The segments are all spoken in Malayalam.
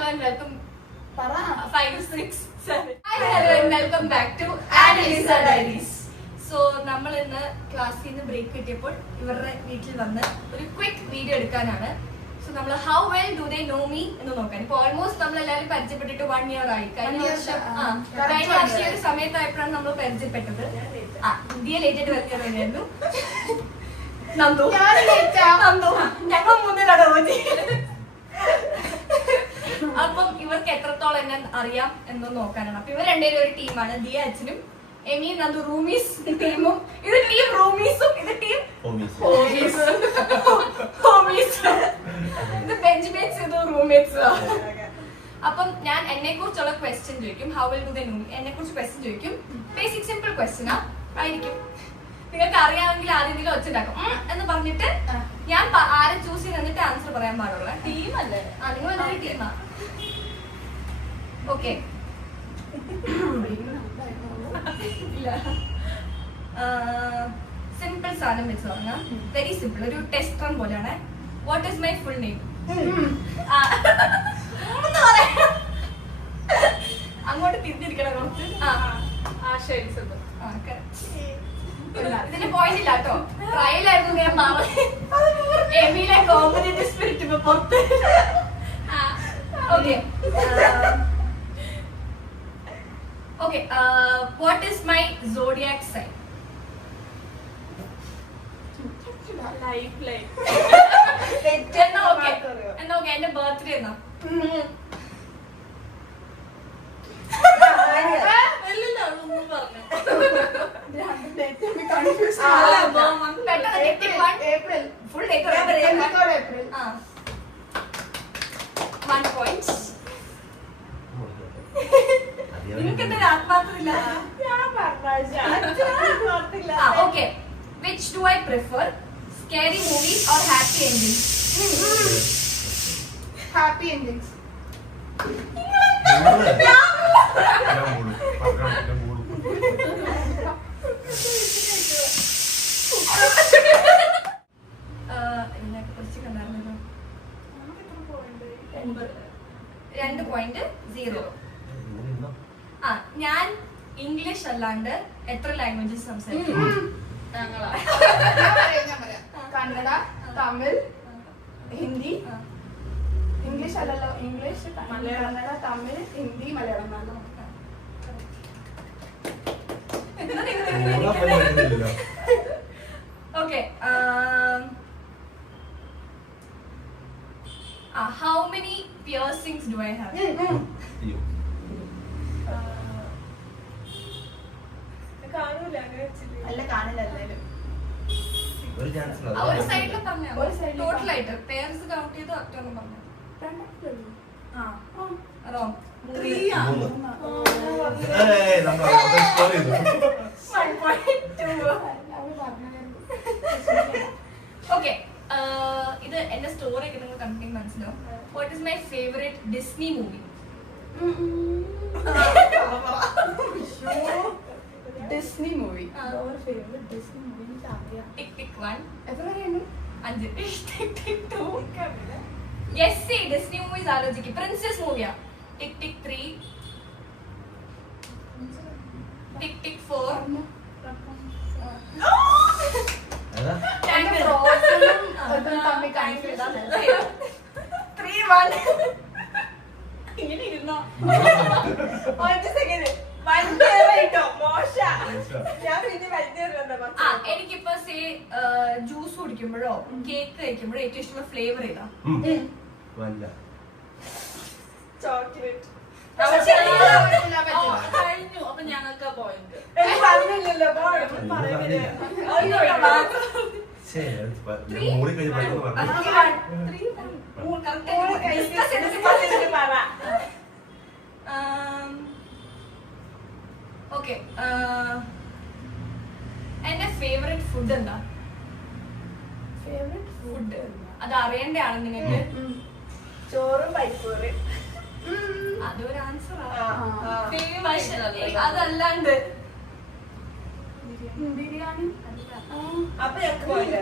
hello and welcome. 5, 6, 7. Hi, hello and welcome back to Annalisa Diaries. So, നമ്മൾ ഇന്ന് ക്ലാസ്സിൽ നിന്ന് ബ്രേക്ക് കിട്ടിയപ്പോൾ ഇവരുടെ വീട്ടിൽ വന്ന് ഒരു ക്വിക്ക് വീഡിയോ എടുക്കാനാണ്. സോ നമ്മൾ how well do they know me എന്ന് നോക്കാൻ. ഇപ്പൊ ഓൾമോസ്റ്റ് നമ്മൾ എല്ലാവരും പരിചയപ്പെട്ടിട്ട് 1 year ആയി. കഴിഞ്ഞ വർഷം ഒരു സമയത്തായപ്പോഴാണ് നമ്മൾ പരിചയപ്പെട്ടത്. ഇന്ത്യ ലേറ്റായിട്ട് വരുന്നതായിരുന്നു. നന്ദു ഞങ്ങൾ മുന്നിലാണ് ഓജി. അപ്പം ഇവർക്ക് എത്രത്തോളം എന്നെ അറിയാം എന്ന് നോക്കാനാണ്. അപ്പൊ ഇവർ രണ്ടുപേരും ഒരു ടീമാണ്. ദിയ അച്ഛനും എമി നന്ദു റൂമീസ് ടീമും. ഇത് ടീം റൂമീസും ഇത് ടീം ഇത് ബെഞ്ച്മേറ്റ്സ് ഇത് റൂംമേറ്റ്സ്. അപ്പം ഞാൻ എന്നെ കുറിച്ചുള്ള ക്വസ്റ്റ്യൻ ചോദിക്കും. How will do they know me. എന്നെ കുറിച്ച് ക്വസ്റ്റ്യൻ ചോദിക്കും. ബേസിക് സിമ്പിൾ ക്വസ്റ്റ്യൻ ആയിരിക്കും. നിങ്ങൾക്ക് അറിയാമെങ്കിൽ ആദ്യം ഒച്ചുണ്ടാക്കും എന്ന് പറഞ്ഞിട്ട് ഞാൻ ആരെ ചൂസ് ചെയ്ത് എന്നിട്ട് ആൻസർ പറയാൻ പാടുള്ള ടീമല്ലേ. നിങ്ങൾ എന്തൊരു ടീമാ? ഓക്കെ, സിമ്പിൾ സാധനം വെച്ച് പറഞ്ഞാൽ വെരി സിമ്പിൾ. ഒരു ടെസ്റ്റ് റൺ പോലെയാണ്. What is my full name? അങ്ങോട്ട് തിരിഞ്ഞിരിക്കണം കുറച്ച്. ശരി, സിമ്പിൾ. ഇതിന് പോയിന്റ് ഇല്ല കേട്ടോ. ട്രയലായിരുന്നു ഞാൻ പറഞ്ഞത്. എമിയിലെ കോമ്പറ്റേറ്റീവ് സ്പിരിറ്റ് ഇപ്പൊ പുറത്ത്. Okay okay, what is my zodiac sign? എന്നാ ഓക്കെ എന്റെ ബർത്ത്ഡേ എന്നാ? നിങ്ങൾക്കെന്തൊരു ആത്മാർത്ഥമില്ല. Okay, which do I prefer? Scary movies or happy endings? Happy endings. ഇതിനൊക്കെ കുറച്ച് കണ്ടായിരുന്നല്ലോ. 2.0. ഞാൻ ഇംഗ്ലീഷ് അല്ലാണ്ട് എത്ര ലാംഗ്വേജസ് സംസാരിക്കും? കന്നഡ, തമിഴ്, ഹിന്ദി. ഇംഗ്ലീഷ് അല്ലല്ലോ, English, Kannada, Tamil, Hindi, Malayalam. Okay. How many piercings do I have? ഒരു സൈഡിൽ പറഞ്ഞോ, ടോട്ടലായിട്ട് പേഴ്സ് കൗണ്ട് ചെയ്ത് ഒറ്റൊന്നും പറഞ്ഞു. റോങ്. 3 ഓക്കെ, ഇത് എന്റെ സ്റ്റോറി ഒക്കെ നിങ്ങൾ കണ്ടിട്ട് മനസ്സിലാവും. What is my favourite Disney movie? Disney movie. Tick tick 1. എത്ര വരെയുണ്ട്? 5. Tick tick 2. യെസ്, സി ഡിസ്നി മൂവീസ് ആലോചിക്കും. പ്രിൻസസ് മൂവിയാ. Tick tick 3. Tick tick 4. ഇങ്ങനെ ഇരുന്നോ? എനിക്കിപ്പോ സേ ജ്യൂസ് കുടിക്കുമ്പോഴോ കേക്ക് കഴിക്കുമ്പോഴോ ഏറ്റവും ഇഷ്ടമുള്ള ഫ്ലേവർ ഏതാ? ചോക്ലേറ്റ്. കഴിഞ്ഞു. അപ്പൊ ഞങ്ങൾക്ക് പോയിന്റ് ഓക്കെ, എന്റെ ഫേവറേറ്റ് ഫുഡ് എന്താ? ഫേവറേറ്റ് ഫുഡ് അത് അറിയേണ്ടതാണ് നിങ്ങൾക്ക്. ചോറും പരിപ്പൂറ്. അതൊരു ആൻസർ. അതല്ലാണ്ട് ബിരിയാണി. അപ്പൊ ഞങ്ങൾക്ക് പോയിന്റ്.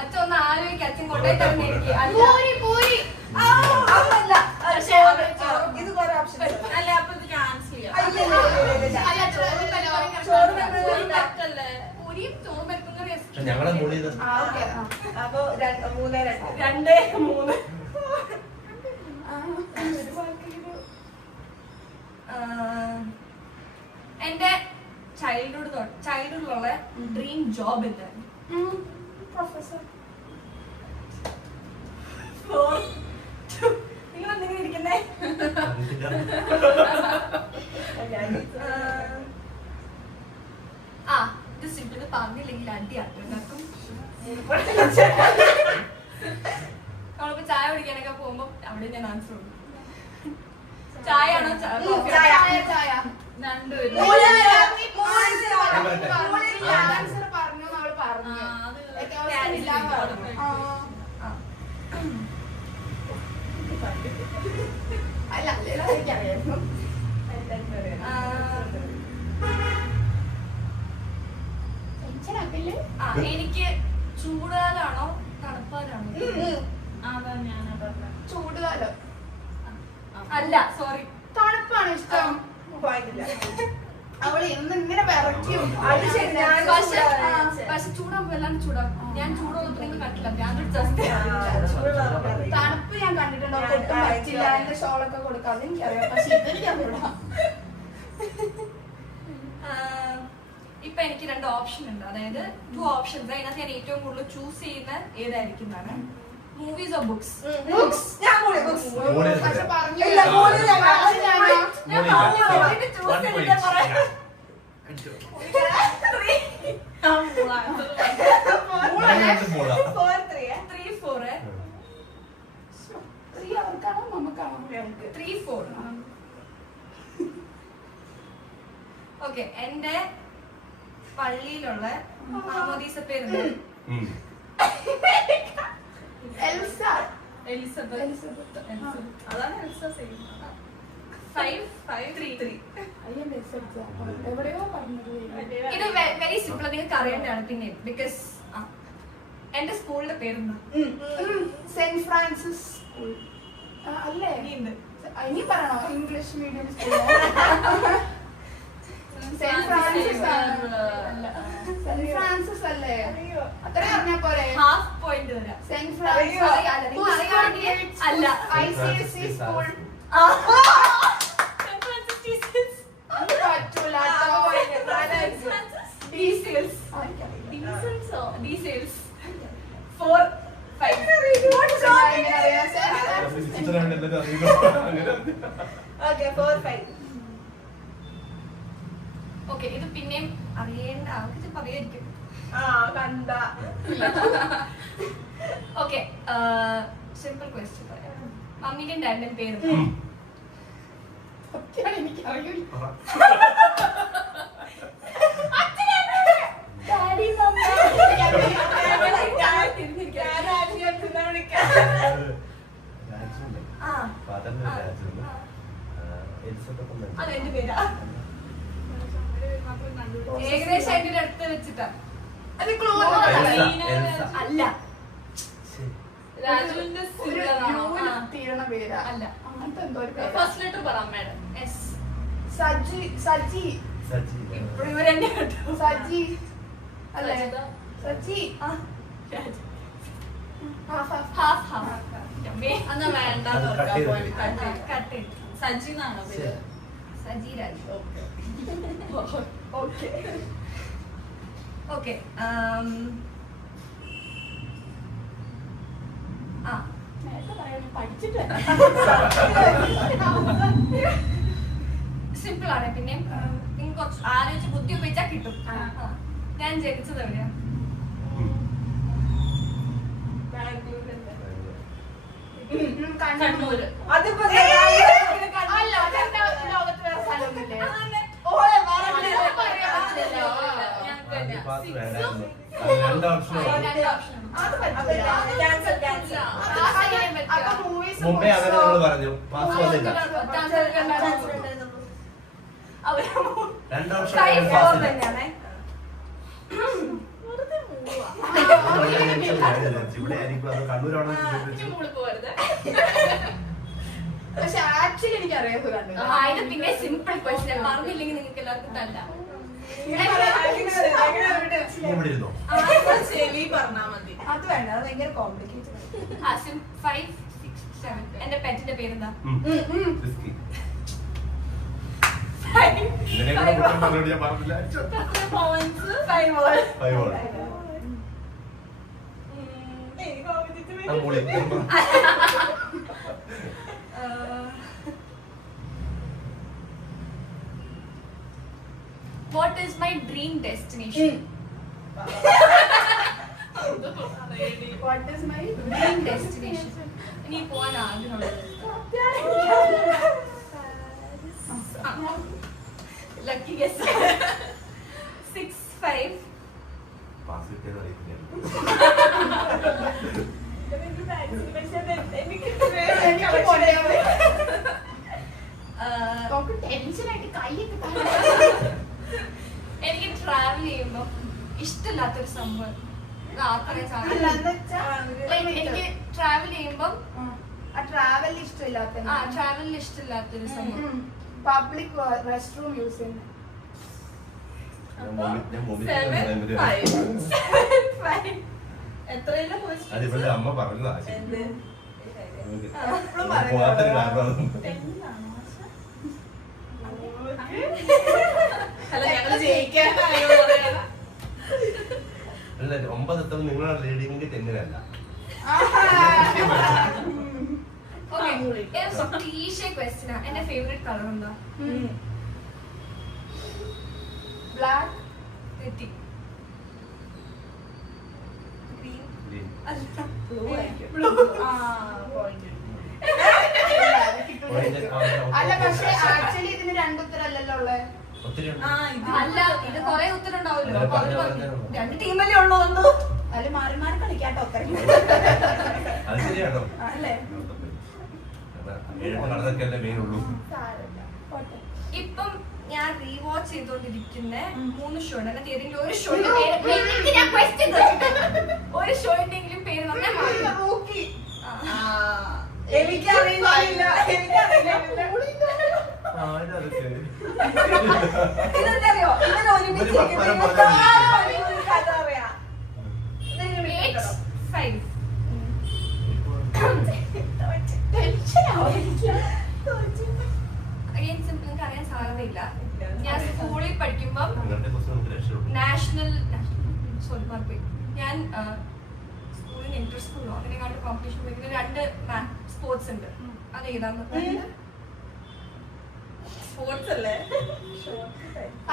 അച്ഛൻ ഒന്ന് ആലോചിക്കും. അച്ഛൻ കൊണ്ടുപോയി തന്നെ പൂരി പൂരി. അതല്ല ജോബ് എന്തായിരുന്നു? പ്രൊഫസർ. നിങ്ങൾ എന്തെങ്കിലും ഇരിക്കുന്നേ? ആ ഇത് സിമ്പിൾ പറഞ്ഞില്ലെങ്കിൽ അടിയാട്ടോ എല്ലാവർക്കും. നമ്മളിപ്പോ ചായ കുടിക്കാനൊക്കെ പോകുമ്പോ അവിടെ ഞാൻ ആൻസർ കൊടുക്കും. ചായ ആണോ ചായ ചായ രണ്ടുപേരും ആൻസർ പറഞ്ഞു അവള് പറഞ്ഞു. ഇല്ലാന്ന് പറഞ്ഞു. അല്ല അല്ലല്ലോ എനിക്കറിയായിരുന്നു. ടെൻഷനാക്കില്ലേ? എനിക്ക് ചൂടുകാലാണോ തണുപ്പാലാണോ? അതാ ഞാനാ പറഞ്ഞത്. ചൂടുകാലം. അല്ല സോറി, തണുപ്പാണ് ഇഷ്ടം. അവള് ഇങ്ങനെ വിറയ്ക്കും. അത് ശരി, ഞാൻ പക്ഷെ ചൂടാകുമ്പോ എല്ലാം ചൂടാകും. ഞാൻ ചൂടുള്ളപ്പോ നിങ്ങൾ കണ്ടില്ല, ഞാനൊരു ജസ്റ്റ് തണുപ്പ് ഞാൻ കണ്ടിട്ടുണ്ടോ? ഒട്ടും പറ്റില്ല. എന്റെ ഷോളൊക്കെ കൊടുക്കാതെ എനിക്കറിയാം. പക്ഷെ ഇതെനിക്കറിയാം. ഇപ്പൊ എനിക്ക് 2 ഓപ്ഷൻ ഉണ്ട്, അതായത് 2 ഓപ്ഷൻസ്. അതിനകത്ത് ഞാൻ ഏറ്റവും കൂടുതൽ ചൂസ് ചെയ്യുന്ന ഏതായിരിക്കും എന്നാണ്. Movies or books? പക്ഷെ പറഞ്ഞില്ല. ഇല്ല, മൂന്നില്ല. ഞാൻ പറഞ്ഞിട്ട് ചൂസ് ചെയ്തിട്ട് പറയാം. 3, 4. അവർക്കാണോ നമുക്കാണോ? 3, 4. ഓക്കെ, എന്റെ പള്ളിയിലുള്ള മാമോദീസ പേരുണ്ട്. എൽസ. എലിസബത്ത്. അതാണ് എൽസ സെയിം. 5, 3. അയ്യോ മെസ്സേജ് എവിടെയോ പറഞ്ഞത്. ഇത് വെരി സിമ്പിൾ, നിങ്ങൾക്ക് അറിയേണ്ടതാണ്. പിന്നെ ബിക്കോസ് എന്റെ സ്കൂളിന്റെ പേരെന്താ? സെന്റ് ഫ്രാൻസിസ് സ്കൂൾ അല്ലേ? ഇനി പറയണോ? English medium school. Saint Francis saint Francis അല്ലേ? അത്രയും പറഞ്ഞാ പോരെ? ഹാഫ് പോയിന്റ് തരാം. സെന്റ് ഫ്രാൻസിസ് അല്ല, ICSE സ്കൂൾ. പറ്റൂല. ഡീസൽസ്. 4, 5. ഓക്കെ 4, 5. ഓക്കെ, ഇത് പിന്നെയും അറിയേണ്ട ആൾക്ക് പറയായിരിക്കും. കണ്ട. ഓക്കെ, സിമ്പിൾ ക്വസ്റ്റ്യൻ പറയാം. മമ്മിയുടെയും ഡാഡിന്റെയും പേര്? എനിക്കറിയില്ല. Daddy mummy. അതെന്റെ പേരാ. ഏകദേശം അതിന്റെ അടുത്ത് വെച്ചിട്ടാ. അത് ക്ലൂ അല്ല രാജുവിന്റെ തീരണ പേരാ. അല്ല. അങ്ങനത്തെ എന്തോ ഒരു പേരാ. ഫസ്റ്റ് ലെറ്റർ പറയാം മാഡം. എസ്. സജി. സജി. ഇപ്പോഴും ഇവരെന്നെ കേട്ടോ. സജി അല്ലേ? സജി. ഹാഫ്. എന്നാ വേണ്ട. കട്ട്. സജി എന്നാണോ പേര്? Saji Raj. Okay. Okay, simple ആണ്. പിന്നെ നിങ്ങൾക്ക് കുറച്ച് ആലോചിച്ച് ബുദ്ധി ഉപയോഗിച്ചാൽ കിട്ടും. ഞാൻ ജനിച്ചത് എവിടെയാ? കണ്ണൂര്. അതിപ്പോ അല്ല, ലോകത്ത് വേറെ സ്ഥലമൊന്നുമില്ലേ? രണ്ട് ഓപ്ഷൻ മുമ്പേ അങ്ങനെ നമ്മൾ പറഞ്ഞു പാസ് വന്നില്ല. രണ്ട് ഓപ്ഷൻ തന്നെയാണേ. ഇവിടെ ആയിരിക്കും അത് കണ്ണൂരാണോ? പക്ഷെ ആക്ച്വലി എനിക്ക് അറിയാത്ത കണ്ടു. ഇത് പിന്നെ സിമ്പിൾ ക്വസ്റ്റ്യൻ പറഞ്ഞില്ലെങ്കിൽ നിങ്ങൾക്ക് എല്ലാവർക്കും തല്ല. ഇവിടെ ഇരുന്നോ? ചെവി പറഞ്ഞാ മതി. അത് വേണ്ട, അത് ഭയങ്കര കോംപ്ലിക്കേറ്റഡ്. 5, 6, 7. എന്റെ പെറ്റിന്റെ പേരെന്താ? ഇതിനെ കൂടെ കുറ്റം പറഞ്ഞോണ്ട് ഞാൻ പറഞ്ഞില്ല. 5 5 What is my dream destination? What is my Dream destination. ഇനി പോവാൻ ആഗ്രഹമുള്ളത് ലക്കി ഗസ് 6-5. ടെൻഷനായിട്ട് കൈയൊക്കെ എനിക്ക് ട്രാവൽ ചെയ്യുമ്പോ ഇഷ്ടമില്ലാത്തൊരു സംഭവം അത്രയും സാധനം. എനിക്ക് ട്രാവൽ ചെയ്യുമ്പം ട്രാവൽ ഇഷ്ടമില്ലാത്ത ട്രാവലിൽ ഇഷ്ടമില്ലാത്തൊരു സംഭവം പബ്ലിക് റെസ്റ്റ് റൂം യൂസ് ചെയ്യുന്നത്. എത്രയിലും അതിവിടെ അമ്മ പറഞ്ഞതാ എന്ത് പോകാത്തൊരു കാരണം അല്ല ഞങ്ങള് ജയിക്കാനായോ അല്ല 9 എത്തുമ്പോൾ നിങ്ങളുടെ ലീഡിങ്ങിന്റെ തെന്നിലല്ല ക്വസ്റ്റ്യൻ. എന്റെ ഫേവറേറ്റ് കളർ എന്താ? ബ്ലാക്ക് തെറ്റി. ഗ്രീൻ അല്ല അല്ല പക്ഷെ ആക്ച്വലി ഇതിന് രണ്ടുത്തരല്ലല്ലോ ഉള്ളത്. ഒത്തിരി അല്ല ഇത് കൊറേ ഉത്തരം ഉണ്ടാവുമല്ലോ. അപ്പൊ അവര് പറഞ്ഞു 2 ടീമല്ലേ ഉള്ളൂ എന്ന്. അതിൽ മാറി മാറി കളിക്കാട്ടോ ഉത്തരം. അത് ശരിയാണോ അല്ലേ? കടന്നൊക്കെ മെയിൻ ഉള്ളൂ. ഇപ്പം ഞാൻ റീവാച്ച് ചെയ്തോണ്ടിരിക്കുന്ന 3 ഷോ ഉണ്ട്. അതിനകത്ത് ഏതെങ്കിലും ഒരു ഷോ ഒരു ഷോയിന്റെങ്കിലും പേര് പറഞ്ഞാൽ എനിക്കറിയില്ല ഇതെന്തറിയോ ഇങ്ങനെ ഒരുമിച്ച് കഥ അറിയാം 8-5. നിങ്ങൾക്ക് അറിയാൻ സാധ്യതയില്ല. ഞാൻ സ്കൂളിൽ പഠിക്കുമ്പം നാഷണൽ ഞാൻ സ്കൂളിൽ ഇന്റർ സ്കൂളോ അങ്ങനെ കണ്ട് കോമ്പറ്റീഷൻ പഠിക്കുന്ന 2 സ്പോർട്സ് ഉണ്ട്. അത് ഏതാന്ന് സ്പോർട്സ് അല്ലേ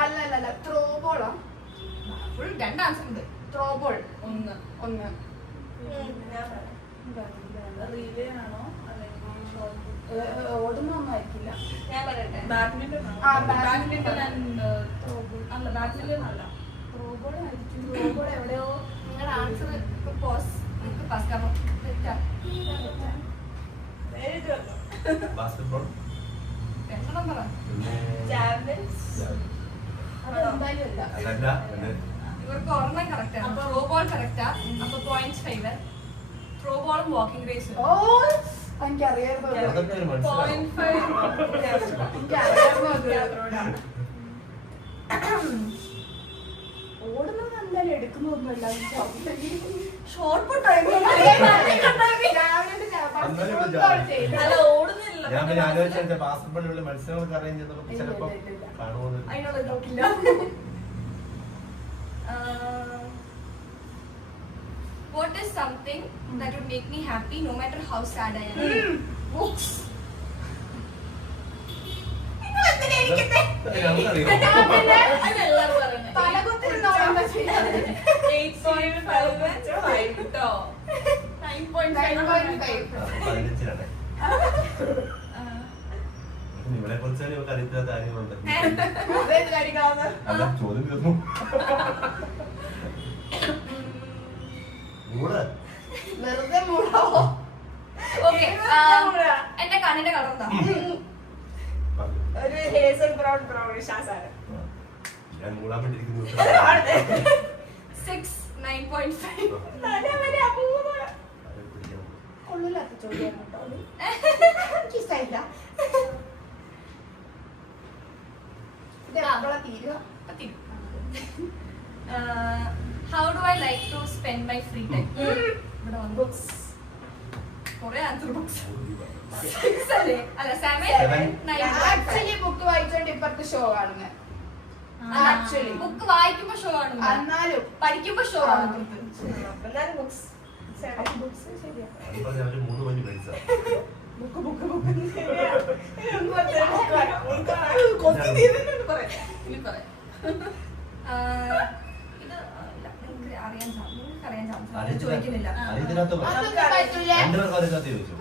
അല്ല അല്ല അല്ല ത്രോ ബോളാ. ഫുൾ 2 ആൻസർ ഉണ്ട്. ത്രോ ബോൾ ഒന്ന് ഒന്ന്. റിലേ ആണോ ഓടുന്നൊന്നും ആയിരിക്കില്ല. ഞാൻ പറയട്ടെ. ബാഡ്മിന്റൺ ആ, ബാഡ്മിന്റൺ അല്ല ബാഡ്മിന്റൺ അല്ല ത്രോ ബോൾ ആയിരിക്കും. ത്രോ ബോൾ എവിടെയോ നിങ്ങളുടെ ആൻസർ പോസ് നിങ്ങൾക്ക് പാസ് കാരണം തെറ്റാ. ബാസ്കറ്റ്ബോൾ രണ്ടെണ്ണം പറ. അതെന്തായാലും അല്ല. അതല്ല ഇവർക്ക് ഒരെണ്ണം കറക്റ്റ് ആണ്. Throw ball correct. അപ്പൊ പോയിന്റ്സ് ഫേവർ. ത്രോ ബോളും വാക്കിംഗ് റേസും. ഓ എനിക്കറിയായിരുന്നു അത്. അതൊക്കെ ഒരു മനസ്സിലാവും. എനിക്കറിയായിരുന്നു അത്. ഓടുന്നത് എന്തായാലും എടുക്കുന്നൊന്നുമല്ല. ഷോർട്ട് പുട്ട് അല്ല ഓടുന്നില്ല ഞാൻ പിന്നെ ആലോചിച്ച ബാസ്കറ്റ്ബോളിലുള്ള മത്സരങ്ങളൊക്കെ അറേഞ്ച് ചെയ്തപ്പോൾ ചിലപ്പോ കാണുമെന്ന്. അതിനുള്ള നോക്കില്ല. What is something that would make me happy no matter how sad I am? Books. നമുക്കറിയാം. അതെല്ലാരും പറയുന്നത് തലകുത്തിരുന്ന് ഓടുന്ന ചെയ്യാം. 8.5 കേട്ടോ 9.5 15 ഇവിടെ കുറിച്ച് നമുക്ക് അറിയാത്ത കാര്യങ്ങളുണ്ട്. അല്ല ചോദ്യം തീർന്നു. വെറുതെ മൂടാവോ? Okay. എന്റെ കണ്ണിന്റെ കളർ എന്താ? ഒരു ഹേസൽ ബ്രൗൺ ബ്രൗണിഷ് ആസാരം ഞാൻ മൂടാൻ വേണ്ടിയിരിക്കുന്നു. 6, 9.5. കൊള്ളില്ലാത്ത ചോദ്യം കേട്ടോ. എനിക്കിഷ്ടമില്ല. ഇത് എപ്പോഴാ തീരുക? How do I like to spend my free time? ഇവിടെ വന്നു. Books. കുറേ ആൻസർ ബുക്സ്. 6 അല്ലേ? അല്ല 7, 9. ആക്ച്വലി ബുക്ക് വായിച്ചോണ്ട് ഇപ്പുറത്തെ ഷോ കാണുന്നത്. ആക്ച്വലി ബുക്ക് വായിക്കുമ്പോ ഷോ ആണ്. എന്നാലും പഠിക്കുമ്പോ ഷോ ആണ്. എന്നാലും ബുക്സ് ശരിയാ. അത് പറഞ്ഞ് അവര് 3 മണി പൈസ ബുക്ക് ബുക്ക് ബുക്ക് ഇത് നിങ്ങൾക്ക് അറിയാൻ ചാൻസ് അറിയത്തില്ല. ചോദിക്കുന്നില്ല. അറിയത്തില്ലാത്ത അതൊന്നും പറ്റൂല. രണ്ടുപേർക്കും അറിയാത്ത ചോദിച്ചു.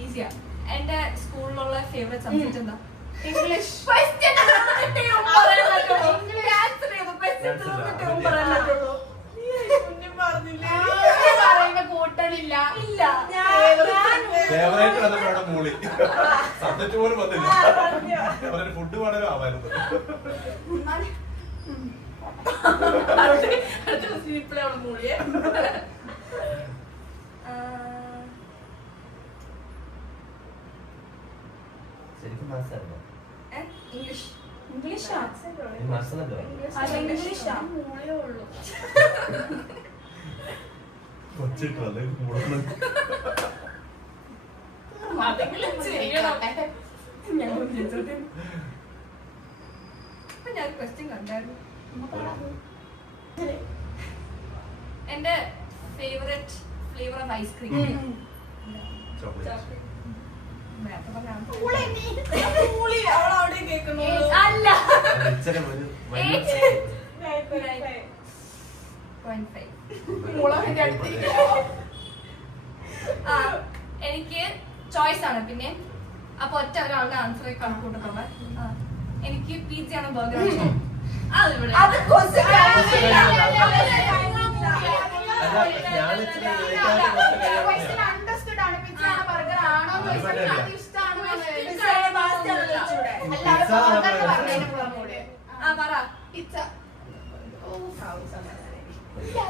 ഈസിയാ. എന്റെ സ്കൂളിലുള്ള ഫേവറേറ്റ് സബ്ജക്ട് എന്താ? ഇംഗ്ലീഷ്. Question തീർന്നിട്ടേ ഉം പറയാൻ പറ്റുള്ളൂ. Answer ചെയ്തു. Question തീർന്നിട്ടേ ഉം പറയാൻ പറ്റുള്ളൂ. പറയുന്ന കൂട്ടണില്ല. ഇല്ല. ഫേവറേറ്റ് വന്നപ്പോ അവിടെ മൂളി. സബ്ജക്ട് പോലും വന്നില്ല. അവരുടെ ഫുഡ് വേണമല്ലോ ആവായിരുന്നു. അടുത്ത ദിവസം ഇപ്പഴേ അവള് മൂളിയെ. ശരിക്കും മാത്സായിരുന്നോ? ഇംഗ്ലീഷ്. ഇംഗ്ലീഷാ? ഈ മാത്സല്ലോ അല്ല, ഇംഗ്ലീഷാ. മൂളിയേ ഉള്ളൂ. കൊച്ചിട്ട് വല്ലേ മൂളുന്നു. അതെങ്കിലും ചെയ്യണം. അപ്പൊ ഞാൻ ക്വസ്റ്റ്യൻ കണ്ടായിരുന്നു. എന്റെ favourite flavour of ice cream chocolate. മൂളി അവളവിടെ കേൾക്കുന്നുള്ളൂ. അല്ല. ഇച്ചിരി ഒരു 0.5. മുളകിന്റെ അടുത്തിരിക്കുക. ആ, എനിക്ക് ചോയ്സ് ആണ്. പിന്നെ അപ്പൊ ഒറ്റ ഒരാളുടെ ആൻസർ കണക്കൂട്ടത്തോടെ എനിക്ക് പിസ്സ ആണോ ബർഗർ ആണോ? അതിവിടെ അത് question ആവശ്യമില്ല. Question understood ആണ്. Pizza ആണോ burger ആണോ എന്ന് ചോദിച്ചാൽ അത് ഇഷ്ടാണോ എന്ന്. Pizza ആണോ pasta ആണോ ചോദിച്ചൂടെ? അല്ല, അത് burger എന്ന് പറഞ്ഞതിന് പുറമെ. പറ. Pizza.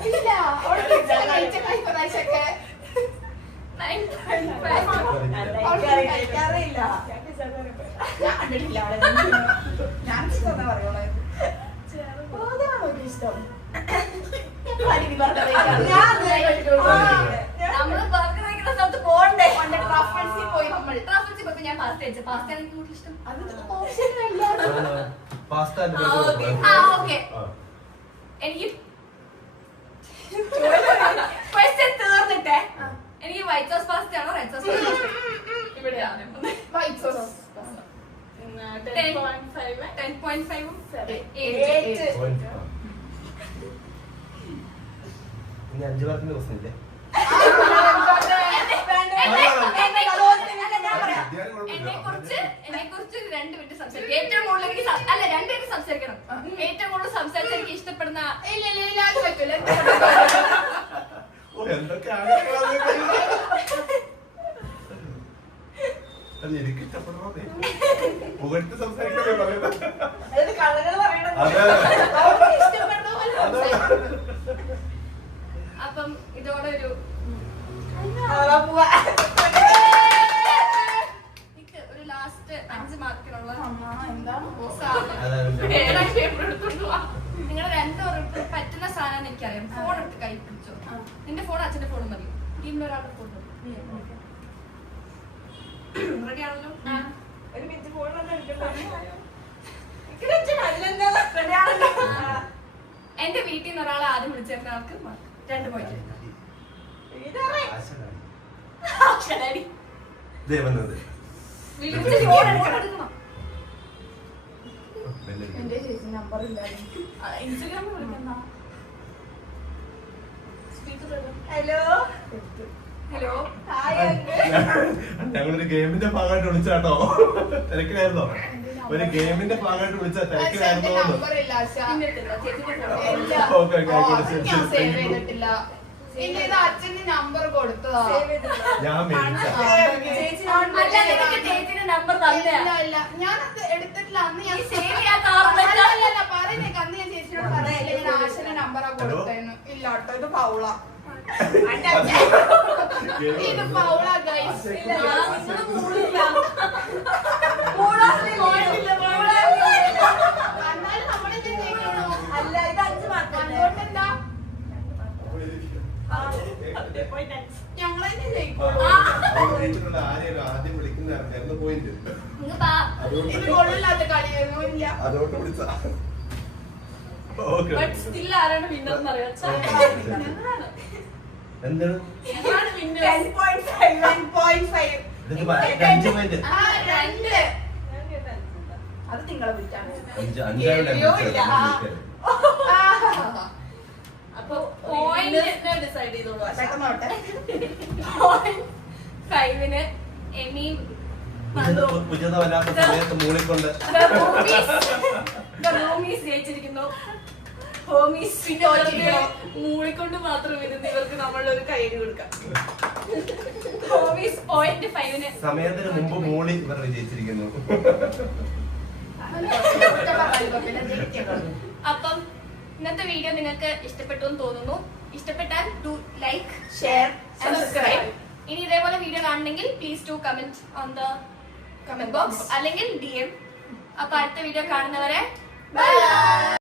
ഇല്ല. അവിടെ pizza കഴിച്ച പ്രാവശ്യമൊക്കെ 9.5. അവൾക്ക് കഴിക്കാറില്ല. ഞാൻ കണ്ടിട്ടില്ല അവളെ. ഞാൻ ഇഷ്ടമെന്നാ പറയുള്ളൂ. അതാണോ ഇഷ്ടം? നമ്മള് ബർഗർ കഴിക്കുന്ന സ്ഥലത്ത് പോണ്ടേ? ട്രഫിൾസിൽ പോയി നമ്മൾ. ട്രഫിൾസിൽ പോയപ്പോ ഞാൻ പാസ്ത കഴിച്ചു. പാസ്ത എനിക്ക് കൂടുതൽ ഇഷ്ടം. അത് ഓപ്ഷനില്ല. Pasta okay. എനിക്ക് ക്വസ്റ്റ്യൻ തീർന്നിട്ടേ എനിക്ക് വൈറ്റ് സോസ് പാസ്ത ആണോ റെഡ് സോസ് പാസ്ത? ഇവിടെയാണ്. White sauce. 10.5. 10.5 8. ഇനി 5 മാർക്കിന്റെ ക്വസ്റ്റ്യൻ ഇല്ലേ? എന്നെ കുറിച്ച് 2 മിനിറ്റ് സംസാരിക്കും. ഏറ്റവും കൂടുതൽ എനിക്ക് അല്ല 2 മിനിറ്റ് സംസാരിക്കണം. ഏറ്റവും കൂടുതൽ സംസാരിച്ച് എനിക്ക് ഇഷ്ടപ്പെടുന്ന ഇല്ല അത് പറ്റൂല. എനിക്ക് ഇഷ്ടപ്പെടണോ പുകഴ്ത്ത് സംസാരിക്കണേ പറയുന്നത്. അതായത് കള്ളങ്ങൾ പറയണം. അവർക്ക് ഇഷ്ടപ്പെടുന്ന പോലെ സംസാരിക്കും. അപ്പം ഇതോടെ ഒരു എനിക്ക് ഒരു ലാസ്റ്റ് 5 മാർക്കിനുള്ള എന്താണ് നിങ്ങൾ 2 പറ്റുന്ന സാധനം എനിക്കറിയാം. ഫോൺ എടുത്ത് കൈ പിടിച്ചോ. നിന്റെ ഫോൺ അച്ഛന്റെ ഫോൺ മതി. ടീമിൽ ഒരാളുടെ ഫോൺ റെഡി ആണല്ലോ? ഒരു മിനിറ്റ് ഫോൺ വന്ന് എടുക്കട്ടെ. എന്റെ വീട്ടിൽ നിന്ന് ഒരാളെ ആദ്യം വിളിച്ചേക്കുന്ന ആൾക്ക് 2 പോയിന്റ്. ദേവന്നത് വിളിച്ച് ഫോൺ എടുക്കണം. എന്റെ ചേച്ചി നമ്പർ ഇല്ല. ഇൻസ്റ്റാഗ്രാമിൽ വിളിക്കുന്ന ഹലോ ഹലോ ഞങ്ങളൊരു ഗെയിമിന്റെ ഭാഗമായിട്ട് വിളിച്ചാട്ടോ. തിരക്കിലായിരുന്നോ? ഒരു ഗെയിമിന്റെ ഭാഗമായിട്ട് വിളിച്ചാ തിരക്കിലായിരുന്നോ? നമ്പർ ഇല്ല ആശ. ഇല്ല. ഓക്കെ ഞാൻ സേവ് ചെയ്തിട്ടില്ല. ഇല്ല, ഇത് അച്ഛന്റെ നമ്പർ കൊടുത്തതാ. ഞാൻ മേടിച്ച അല്ല നിനക്ക് ചേച്ചിന്റെ നമ്പർ തന്നെയാ. ഇല്ല ഞാനത് എടുത്തിട്ടില്ല. അന്ന് ഞാൻ സേവ് ചെയ്യാത്ത ആളല്ല. അല്ല പറയുന്നേക്ക്. അന്ന് ഞാൻ ചേച്ചിയോട് പറഞ്ഞില്ല ഞാൻ ആശന്റെ നമ്പറാ കൊടുത്തേന്ന്. ഇല്ല കേട്ടോ, ഇത് പൗള. ഇത് പൗള ഗൈസ്. എന്നാലും നമ്മളിത് ജയിക്കണോ? അല്ല ഇത് 5 മാർക്ക്. അതുകൊണ്ടെന്താ ഞങ്ങളെന്നെ ജയിക്കുള്ളൂ. ആരെയും ആദ്യം വിളിക്കുന്നതായിരുന്നു പോയിന്റ്. ഇത് കൊള്ളില്ലാത്ത കളിയൊന്നും ഇല്ല. അതുകൊണ്ട് വിളിച്ച Okay. ബട്ട് സ്റ്റിൽ ആരാണ് വിന്നർ എന്ന് അറിയാം ഞങ്ങളാണ് എന്താണ് ഞങ്ങളാണ് വിന്നർ 10.5 ഇതൊക്കെ അഞ്ച് പോയിന്റ് അത് നിങ്ങളെ വിളിച്ചാണ് അപ്പൊ പോയിന്റ് ഡിസൈഡ് ചെയ്തോളൂ. പെട്ടെന്നോട്ടെ 5-ന് എമിയും ഉചിത വല്ലാത്ത സമയത്ത് മൂളിക്കൊണ്ട് ഹോമീസ് ജയിച്ചിരിക്കുന്നു. ഹോമീസ് മൂളിക്കൊണ്ട് മാത്രം ഇരുന്ന് ഇവർക്ക് നമ്മളൊരു കൈയ്യടി കൊടുക്കാം. ഹോമീസ് പോയിന്റ് 5-ന് സമയത്തിന് മുമ്പ് മൂളി ഇവർ വിജയിച്ചിരിക്കുന്നു. അപ്പം ഇന്നത്തെ വീഡിയോ നിങ്ങൾക്ക് ഇഷ്ടപ്പെട്ടു എന്ന് തോന്നുന്നു. ഇഷ്ടപ്പെട്ടാൽ ഡു ലൈക്ക് ഷെയർ സബ്സ്ക്രൈബ്. ഇനി ഇതേപോലെ വീഡിയോ കാണണമെങ്കിൽ please to comment on the comment box അല്ലെങ്കിൽ DM. അപ്പൊ അടുത്ത വീഡിയോ കാണുന്നവരെ ബൈ.